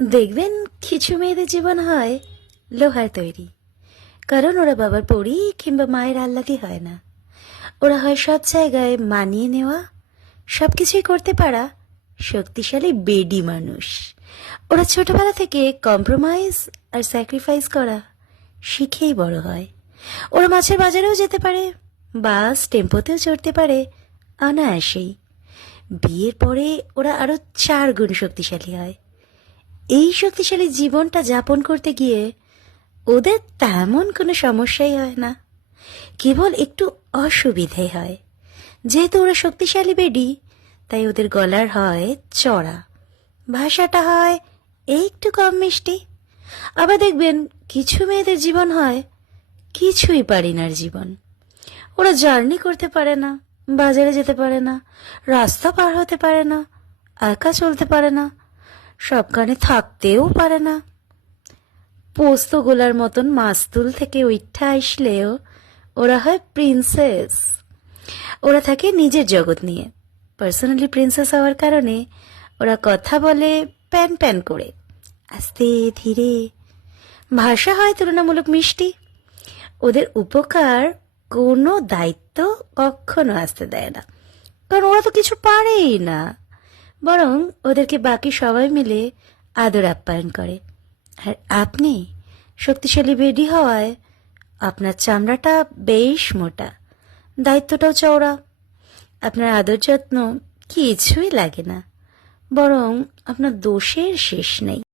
দেখবেন কিছু মেয়েদের জীবন হয় লোহার তৈরি, কারণ ওরা বাবার পরি কিংবা মায়ের আহ্লাদি হয় না। ওরা হয় সব জায়গায় মানিয়ে নেওয়া, সবকিছুই করতে পারা শক্তিশালী বেডি মানুষ। ওরা ছোটবেলা থেকে কম্প্রোমাইজ আর স্যাক্রিফাইস করা শিখেই বড় হয়। ওরা মাছের বাজারেও যেতে পারে, বাস টেম্পোতেও চড়তে পারে অনায়াসেই। বিয়ের পরে ওরা আরো 4 গুণ শক্তিশালী হয়। এই শক্তিশালী জীবনটা যাপন করতে গিয়ে ওদের তেমন কোনো সমস্যাই হয় না, কেবল একটু অসুবিধে হয়। যেহেতু ওরা শক্তিশালী বেডি, তাই ওদের গলার হয় চড়া, ভাষাটা হয় একটু কম মিষ্টি। আবার দেখবেন কিছু মেয়েদের জীবন হয় কিছুই পারি নার জীবন। ওরা জার্নি করতে পারে না, বাজারে যেতে পারে না, রাস্তা পার হতে পারে না, একা চলতে পারে না, সবখানে থাকতেও পারে না। পোস্ত গোলার মতন মাস্তুল থেকে উঠা আসলেও ওরা হয় প্রিন্সেস। ওরা থাকে নিজের জগৎ নিয়ে। পার্সোনালি প্রিন্সেস হওয়ার কারণে ওরা কথা বলে প্যান প্যান করে, আস্তে ধীরে। ভাষা হয় তুলনামূলক মিষ্টি। ওদের উপকার কোনো দায়িত্ব কখনো আসতে দেয় না, কারণ ওরা তো কিছু পারেই না। বরং ওদেরকে বাকি সবাই মিলে আদর আপ্যায়ন করে। আর আপনি শক্তিশালী বেডি হওয়ায় আপনার চামড়াটা বেশ মোটা, দায়িত্বটাও চওড়া। আপনার আদর যত্ন কিছুই লাগে না, বরং আপনার দোষের শেষ নেই।